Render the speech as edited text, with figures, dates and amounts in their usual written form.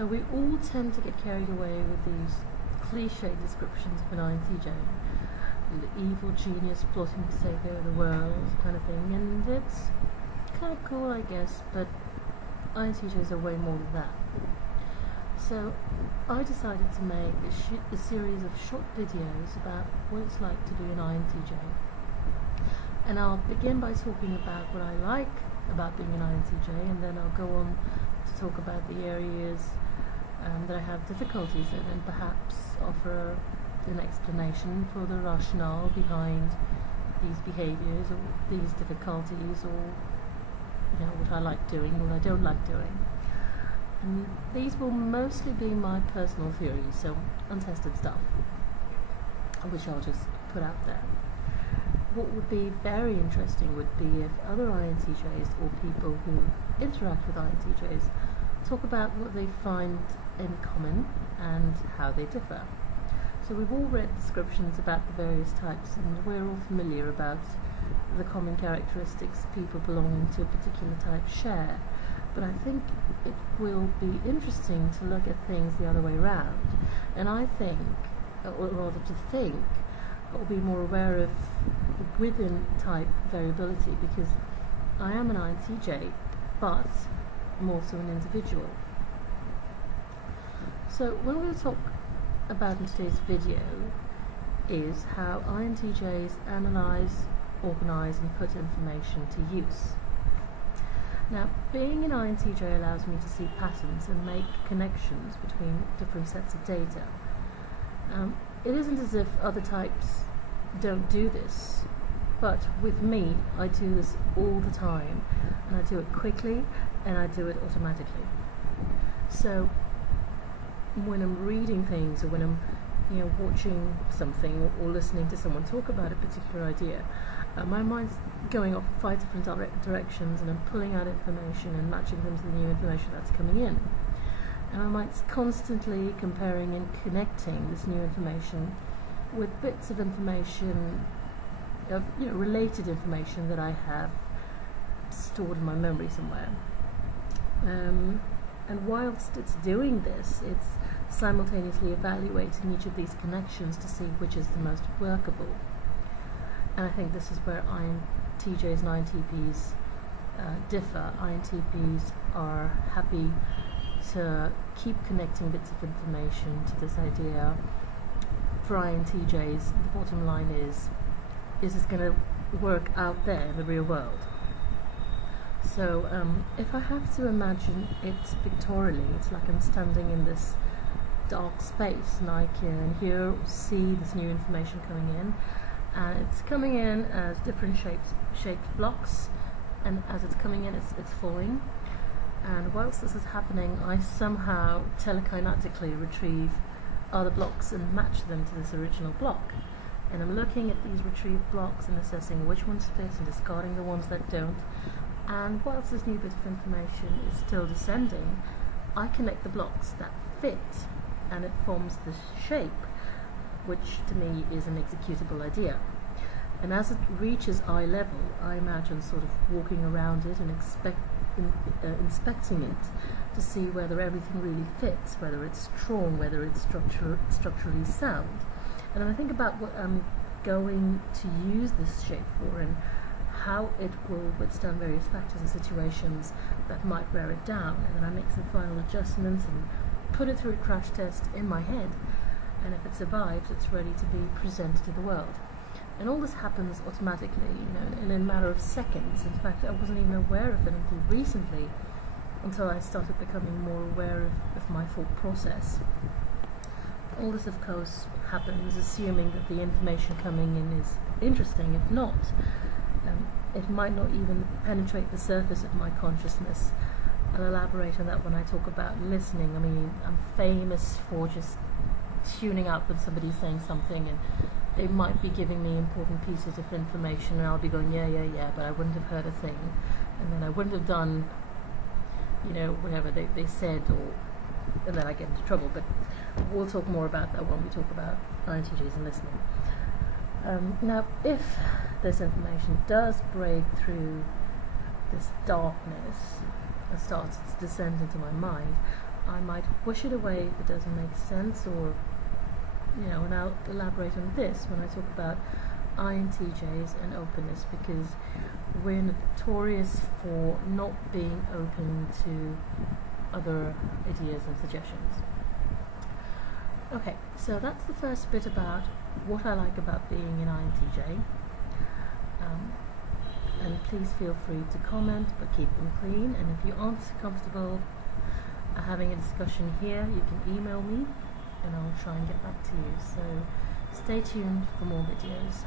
So we all tend to get carried away with these cliche descriptions of an INTJ, the evil genius plotting to take over the world kind of thing, and it's kind of cool, I guess, but INTJs are way more than that. So I decided to make a series of short videos about what it's like to be an INTJ. And I'll begin by talking about what I like about being an INTJ, and then I'll go on to talk about the areas that I have difficulties in, and perhaps offer an explanation for the rationale behind these behaviours or these difficulties, or what I like doing, what I don't like doing. And these will mostly be my personal theories, so untested stuff, which I'll just put out there. What would be very interesting would be if other INTJs or people who interact with INTJs talk about what they find in common and how they differ. So we've all read descriptions about the various types, and we're all familiar about the common characteristics people belonging to a particular type share. But I think it will be interesting to look at things the other way around, and I think, or rather to think, or be more aware of within type variability, because I am an INTJ, but I'm also an individual. So what we'll talk about in today's video is how INTJs analyse, organise and put information to use. Now, being an INTJ allows me to see patterns and make connections between different sets of data. It isn't as if other types don't do this, but with me, I do this all the time, and I do it quickly, and I do it automatically. So when I'm reading things, or when I'm watching something, or listening to someone talk about a particular idea, my mind's going off 5 different directions, and I'm pulling out information and matching them to the new information that's coming in. And my mind's constantly comparing and connecting this new information with bits of information, of related information that I have stored in my memory somewhere. And whilst it's doing this, it's simultaneously evaluating each of these connections to see which is the most workable. And I think this is where INTJs and INTPs differ. INTPs are happy to keep connecting bits of information to this idea. For INTJs, the bottom line is this going to work out there in the real world? So if I have to imagine it pictorially, it's like I'm standing in this dark space, and I can hear or see this new information coming in, and it's coming in as different shaped blocks, and as it's coming in, it's falling. And whilst this is happening, I somehow telekinetically retrieve other blocks and match them to this original block. And I'm looking at these retrieved blocks and assessing which ones fit and discarding the ones that don't. And whilst this new bit of information is still descending, I connect the blocks that fit, and it forms this shape, which to me is an executable idea. And as it reaches eye level, I imagine sort of walking around it and inspecting it to see whether everything really fits, whether it's strong, whether it's structurally sound. And then I think about what I'm going to use this shape for, and how it will withstand various factors and situations that might wear it down. And then I make some final adjustments and put it through a crash test in my head. And if it survives, it's ready to be presented to the world. And all this happens automatically, in a matter of seconds. In fact, I wasn't even aware of it until recently, until I started becoming more aware of my thought process. All this, of course, happens assuming that the information coming in is interesting. If not, it might not even penetrate the surface of my consciousness. I'll elaborate on that when I talk about listening. I mean, I'm famous for just tuning out when somebody's saying something, and they might be giving me important pieces of information, and I'll be going, yeah, but I wouldn't have heard a thing, and then I wouldn't have done, whatever they said, and then I get into trouble. But we'll talk more about that when we talk about INTJs and listening. Now, if this information does break through this darkness and starts to descend into my mind, I might push it away if it doesn't make sense, or and I'll elaborate on this when I talk about INTJs and openness, because we're notorious for not being open to other ideas and suggestions. Okay, so that's the first bit about what I like about being an INTJ. And please feel free to comment, but keep them clean. And if you aren't comfortable having a discussion here, you can email me and I'll try and get back to you. So stay tuned for more videos.